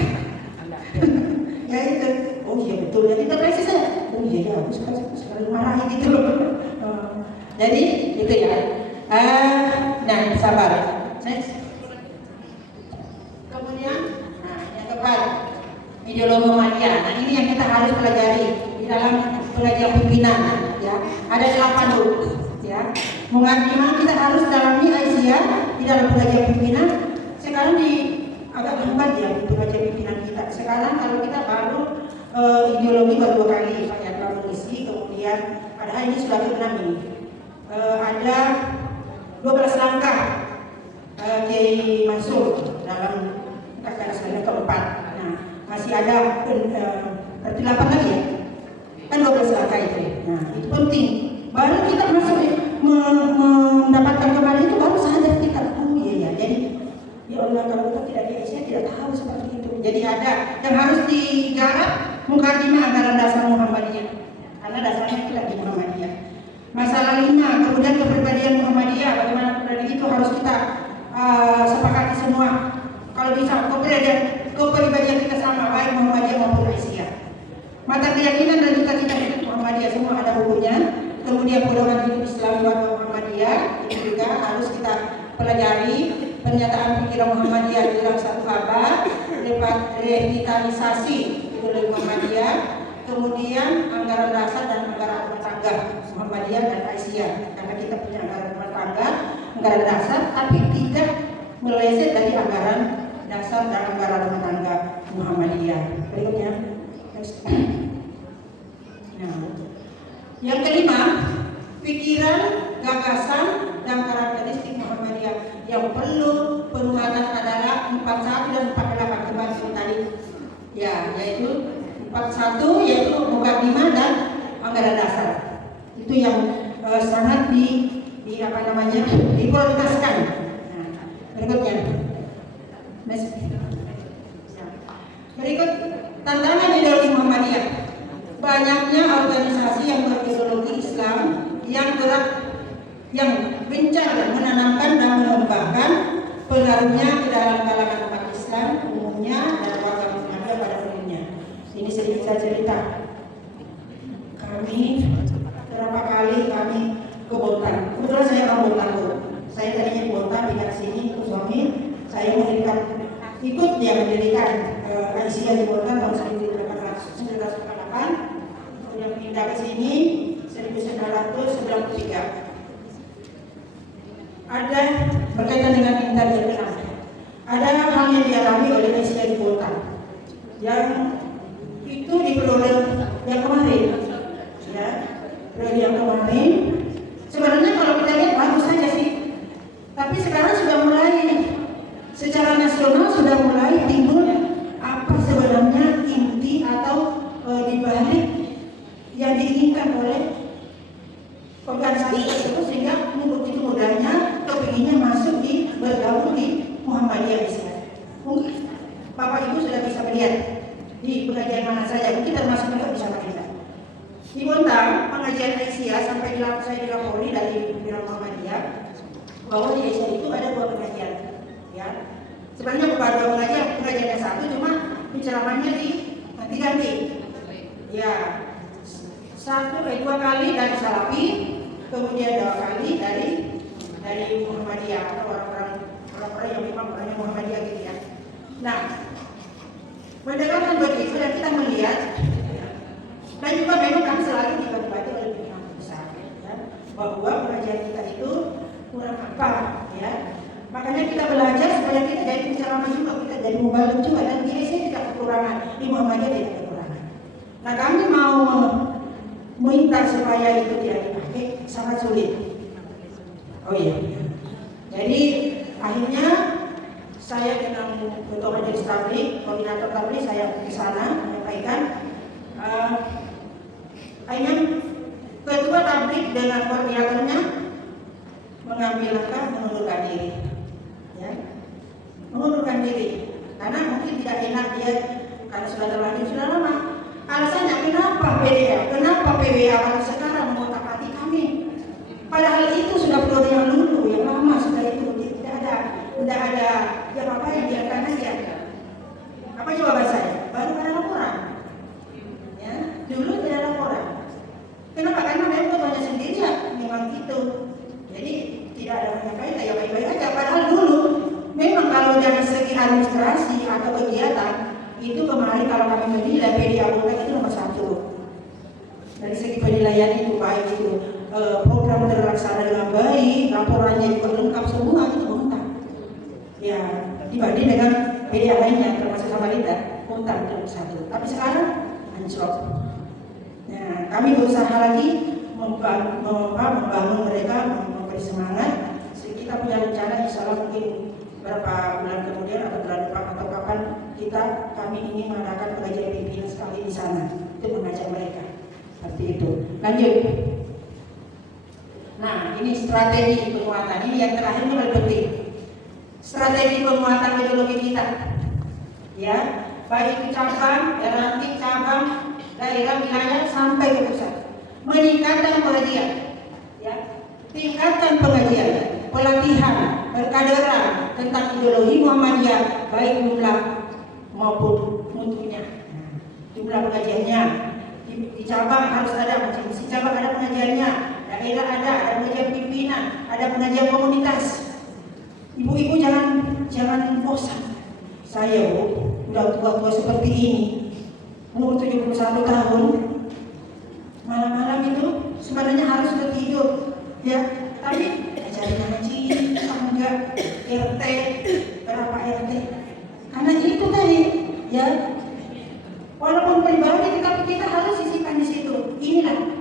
Ya itu, oh iya betul ya kita persis saya. Oh iya ya, aku sekali marahin gitu loh. Jadi itu ya. Nah sabar. Kemudian, nah yang keempat ideologi Muhammadiyah. Nah ini yang kita harus pelajari di dalam pengajian pimpinan. Ya, ada 8 dulu. Ya, mengagimah kita harus dalami Aisyah di dalam pengajian pimpinan. Sekarang di agak lambat ya di pengajian pimpinan kita. Sekarang kalau kita baru ideologi baru 2 kali Pak Yadra mengisi, kemudian padahal ini sudah ke-6 ini. Ada 12 langkah Kiai Mansur dalam kakak saya keempat. Nah, masih ada berarti 8 lagi ya? Kan 12 langkah itu. Nah, itu penting. Baru kita masuk mendapatkan kembali itu baru sadar kita. Oh iya ya. Jadi ya Allah kalau kita tidak di Aisyah tidak tahu seperti itu. Jadi ada yang harus digarap mukadimah anggaran dasar Muhammadiyah. Karena dasarnya kita di Muhammadiyah. Masalah 5, kemudian kepribadian Muhammadiyah, bagaimana kepribadian itu harus kita sepakati semua. Kalau bisa kepribadian kita sama, baik Muhammadiyah maupun Aisyah. Mata keyakinan dan cita-cita hidup Muhammadiyah semua ada bukunya. Kemudian pedoman hidup Islam Muhammadiyah itu juga harus kita pelajari. Pernyataan pikiran Muhammadiyah di dalam satu abad, revitalisasi ideologi Muhammadiyah. Kemudian anggaran dasar dan anggaran rumah tangga Muhammadiyah dan Aisyah, karena kita punya anggaran rumah tangga, anggaran dasar, tapi tidak meleset dari anggaran dasar dan anggaran rumah tangga Muhammadiyah. Berikutnya, nah, yang kelima, pikiran, gagasan dan karakteristik Muhammadiyah yang perlu penugasan adalah 41 dan 48 kembali tadi, ya, yaitu 41 yaitu mukadimah dan anggaran dasar. Itu yang sangat diprioritaskan. Nah, berikutnya. Berikut tantangan ideologi Muhammadiyah. Banyaknya organisasi yang berideologi Islam yang gencar menanamkan dan mengembangkan pengaruhnya ke dalam kalangan umat Islam umumnya dan warga Muhammadiyah pada umumnya. Ini sedikit saya cerita. Kami berapa kali kami ke Bontang. Kebetulan saya orang Bontang. Saya tadinya di Bontang, pindah sini ke suami. Saya ikut dia mendirikan Aisyah di Bontang tahun 1998. Kemudian pindah ke sini 1993. Ada berkaitan dengan internet. Ada hal yang dialami oleh Aisyah di Bontang yang itu di periode yang kemarin, ya, periode yang kemarin. Sebenarnya kalau kita lihat bagus saja sih, tapi sekarang sudah mulai secara nasional sudah mulai timbul apa sebenarnya inti atau dibalik yang diinginkan oleh organisasi tersebut sehingga begitu mudahnya kepinginnya masuk di bergabung di Muhammadiyah Islam. Mungkin Bapak Ibu sudah bisa melihat di pengajian mana saja, mungkin termasuk juga bisa kita. Di Bontang, pengajian Aisyah sampai saya dilapori dari pimpinan Muhammadiyah bahwa di Aisyah itu ada 2 pengajian. Ya, sebenarnya bukan 2 pengajian, pengajiannya 1, cuma penceramahnya ganti-ganti. Ya, 2 kali dari Salafi, kemudian 2 kali dari Muhammadiyah atau orang-orang yang memang orangnya Muhammadiyah gitu ya. Nah, berdasarkan begitu dan kita melihat, dan juga memang kami selalu dibantu oleh pimpinan besar, ya, bahwa pengajian kita itu kurang apa, ya. Makanya kita belajar supaya kita jadi penceramah juga, kita jadi mubalik juga, dan di Aisyah tidak kekurangan, di Muhammadiyah tidak kekurangan. Nah, kami mau minta supaya itu tidak dipakai sangat sulit. Oh iya. Jadi akhirnya saya dengan Ketua Majelis Tabligh, koordinator tabligh, saya ke sana menyampaikan akhirnya Ketua tablik dengan koordinatornya mengambil langkah mengundurkan diri, ya, mengundurkan diri, karena mungkin tidak enak dia karena sudah terlanjur sudah lama. Alasannya kenapa PDA, kenapa PWA baru sekarang mengotak-atik kami? Padahal itu sudah periode yang dulu, yang lama sudah itu tidak ada yang apa yang diakan aja. Apa jawaban saya? Baru ada laporan. Ya, dulu tidak ada laporan. Kenapa? Karena memang ketuanya sendiri ya memang gitu. Jadi tidak ada menyampaikan ya baik-baik aja. Padahal dulu memang kalau dari segi administrasi atau kegiatan itu kemarin kalau kami menilai PDA Kota itu nomor 1. Dari segi penilaian itu baik itu program terlaksana dengan baik, laporannya juga lengkap semua itu Kota. Ya dibanding dengan PDA lainnya termasuk Samarinda, Kota itu 1. Tapi sekarang anjlok. Nah, kami berusaha lagi membangun mereka, memberi semangat. Kita punya rencana insya Allah mungkin beberapa bulan kemudian atau bulan depan atau kapan kami ingin mengadakan pengajian pimpinan sekali di sana untuk mengajak mereka seperti itu. Lanjut. Nah, ini strategi penguatan. Ini yang terakhir ini paling penting. Strategi penguatan ideologi kita, ya, baik itu cabang, ranting cabang, daerah, wilayah sampai ke pusat. Meningkatkan pengajian, ya, tingkatkan pengajian, pelatihan, berkaderan tentang ideologi Muhammadiyah, baik jumlah maupun mutunya. Jumlah pengajiannya di cabang harus ada, di cabang ada pengajiannya, daerah ada pengajian pimpinan, ada pengajian komunitas. Ibu-ibu jangan bosan. Saya udah tua-tua seperti ini, umur 71 tahun, malam-malam itu sebenarnya harus sudah tidur, ya. Tapi cari ngaji, enggak RT, berapa RT? Karena itu tadi, ya. Walaupun pribadi, tapi kita harus sisipkan di situ. Inilah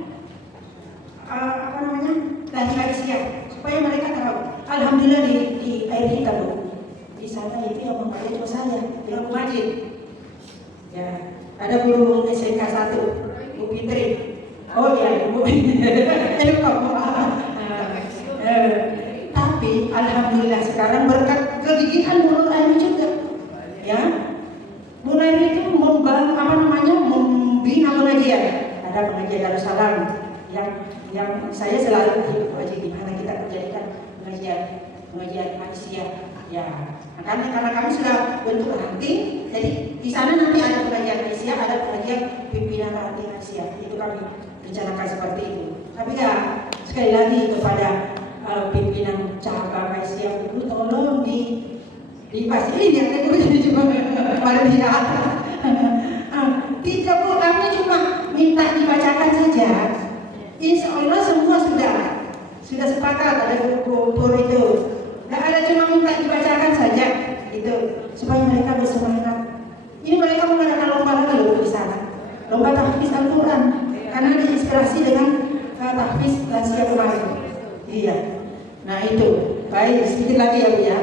dari Aisyah supaya mereka tahu. Alhamdulillah di air kita di sana itu yang membaca cuma saya, yang wajib. Ya, ada guru SMK 1, Bu Fitri. Oh ya, Bu Fitri. Tapi alhamdulillah sekarang berkat kegigihan Bu Aini juga, ya. Bu Aini itu membina pengajian. Ada pengajian Darussalam yang saya selalu wajib gimana kita menjadikan pengajian Aisyah, ya. Karena kami sudah bentuk ranting, jadi di sana nanti ada pengajian Aisyah, ada pengajian pimpinan ranting Aisyah. Itu kami rencanakan seperti itu. Tapi ya sekali lagi kepada pimpinan cabang Aisyah dulu tolong dipastiin ya, itu jadi cuma pada pihak. Tidak Bu, kami cuma minta dibacakan saja. Insya Allah semua sudah sepakat ada buku itu. Nggak ada cuma minta dibacakan saja, itu supaya mereka bersemangat. Ini mereka mengadakan lomba lagi loh di sana, lomba tahfiz Al-Quran, karena diinspirasi dengan tahfiz lansia kemarin. Iya. Nah itu baik, sedikit lagi ya Bu ya.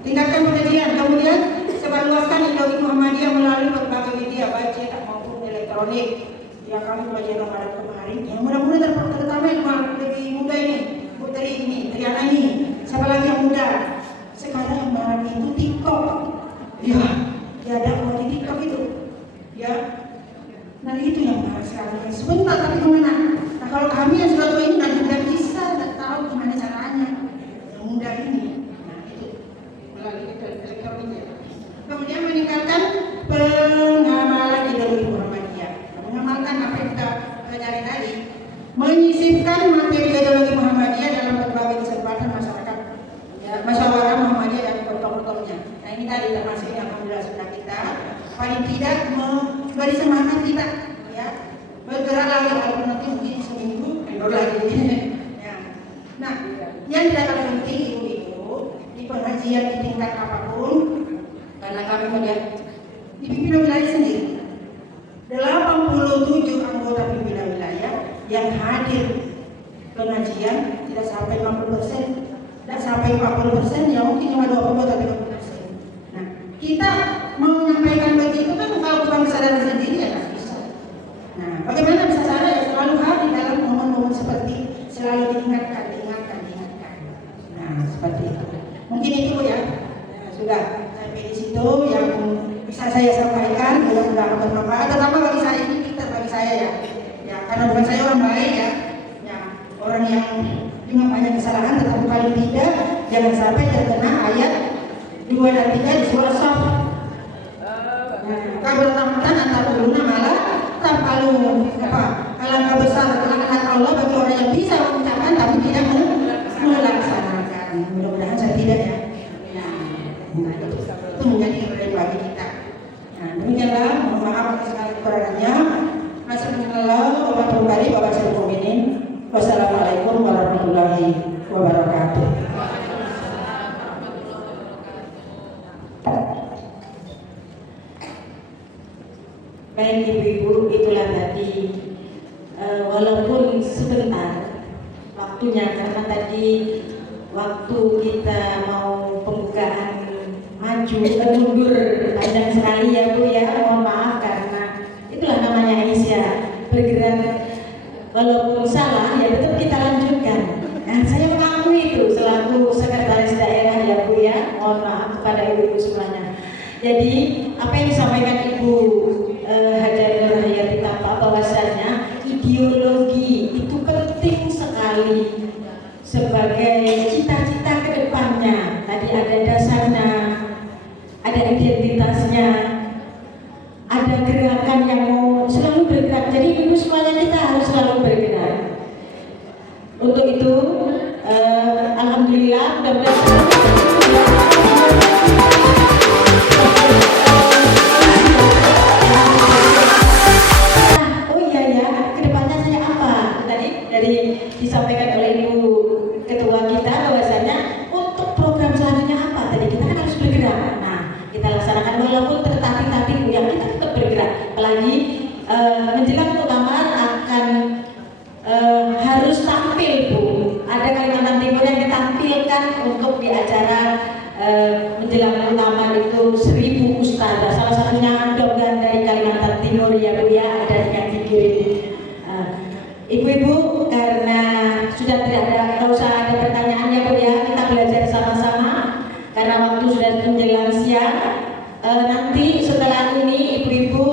Tingkatkan pengajian, kemudian sebarluaskan ideologi Muhammadiyah melalui berbagai media baik cetak maupun elektronik. Ya kami belajar Ramadan kemarin, yang mudah-mudahan terutama yang lebih muda ini, Putri ini, Triana ini, siapa lagi yang muda? Sekarang yang barat itu TikTok, ya dakwah di TikTok itu, ya. Nah itu yang barat sekarang. Sebentar tapi kemana? Nah kalau kami yang sudah tua ini tidak bisa, tidak tahu gimana caranya. Yang muda ini, nah itu melalui elektroniknya. Kemudian meningkatkan pengamalan ideologi Muhammadiyah. Mengamalkan apa yang kita pelajari tadi, menyisipkan materi ideologi Muhammadiyah dalam berbagai kesempatan masyarakat, ya, musyawarah Muhammadiyah dan protokol-protokolnya. Nah ini tadi termasuk yang alhamdulillah sudah kita paling tidak memberi semangat kita, ya, bergerak lagi walaupun nanti mungkin seminggu kendor lagi. Ya. Nah yang tidak kalah penting itu di pengajian di tingkat apapun, karena kami melihat di pimpinan wilayah sendiri 87 anggota pimpinan wilayah yang hadir pengajian tidak sampai 50%, tidak sampai 40%, ya mungkin cuma 20 atau 30%. Nah, kita mau menyampaikan begitu kan kalau bukan kesadaran sendiri ya nggak bisa. Nah, bagaimana bisa sadar ya selalu hadir dalam momen-momen seperti jangan sampai terkena ayat 2 dan 3 di surah Shaf. Kabel rahmatan antar uluna malah tampalun apa? Alangkah besar laknat Allah bagi orang yang bisa mengucapkan tapi tidak melaksanakan. Mudah-mudahan saya tidak ya. Nah, itu menjadi problem bagi kita. Nah, demikianlah, mohon maaf atas segala kekurangannya. Assalamualaikum warahmatullahi wabarakatuh. Wassalamualaikum warahmatullahi wabarakatuh. Baik ibu-ibu, itulah tadi walaupun sebentar waktunya, karena tadi waktu kita mau pembukaan mundur panjang sekali ya Bu ya, mohon maaf karena itulah namanya Aisyah bergerak walaupun salah ya tetap kita lanjutkan. Nah, saya mengakui itu selaku sekretaris daerah ya Bu ya, mohon maaf kepada ibu-ibu semuanya. Jadi apa yang disampaikan Ibu Hajar Nur Hayati Tampak bahwasanya ideologi itu penting sekali sebagai cita-cita ke depannya. Tadi ada dasarnya, ada identitasnya, ada gerakan yang mau selalu bergerak. Jadi ibu semuanya kita harus selalu bergerak. Untuk itu, alhamdulillah, mudah-mudahan disampaikan oleh Ibu Ketua kita bahwasanya untuk program selanjutnya apa tadi kita kan harus bergerak. Nah, kita laksanakan walaupun tertatih-tatih Bu ya, kita tetap bergerak. Apalagi menjelang muktamar akan harus tampil Bu. Ada Kalimantan Timur yang ditampilkan untuk di acara menjelang muktamar itu 1000 ustadzah. Salah satunya Dogan dari Kalimantan Timur ya Bu ya, ada yang dikirim. Ibu-ibu, karena sudah tidak usah ada pertanyaan ya Bu ya, kita belajar sama-sama karena waktu sudah menjelang siang. Nanti setelah ini ibu-ibu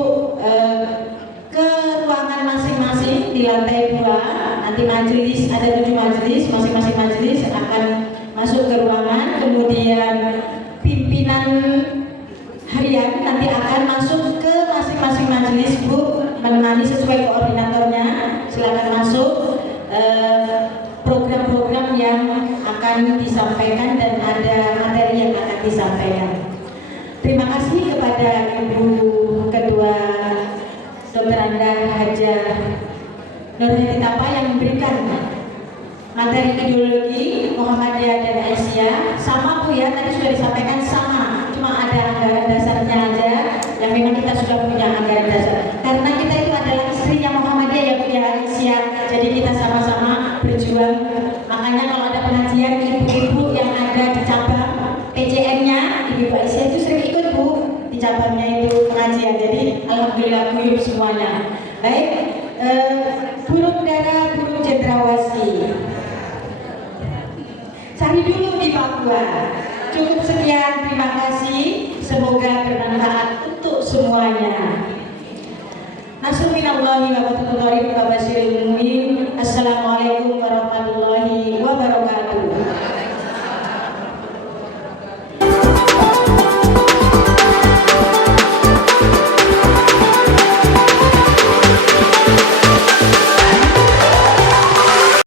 ke ruangan masing-masing di lantai 2. Nanti majelis, ada 7 majelis, masing-masing majelis akan masuk ke ruangan, kemudian pimpinan harian nanti akan masuk ke masing-masing majelis Bu, menemani sesuai koordinatornya. Silakan masuk program-program yang akan disampaikan dan ada materi yang akan disampaikan. Terima kasih kepada Ibu Ketua Dr. Anda Hajar Nur Hayati Tampak yang memberikan materi ideologi Muhammadiyah dan Aisyah. Sama Bu ya, tadi sudah disampaikan sama, cuma ada anggaran dasarnya aja yang memang kita sudah punya anggaran dasar. Karena kita itu adalah istrinya Muhammadiyah ya Bu ya, Aisyah. Jadi kita sama-sama berjuang. Makanya kalau ada pengajian ibu-ibu yang ada di cabang PCM-nya, Ibu Aisyah itu sering ikut Bu di cabangnya itu pengajian. Jadi alhamdulillah guyup semuanya. Baik, burung dara, burung cendrawasih. Cari dulu di Papua. Cukup sekian, terima kasih. Semoga bermanfaat untuk semuanya. Nasruminallahi wa barakatuh wa basyiril mu'minin.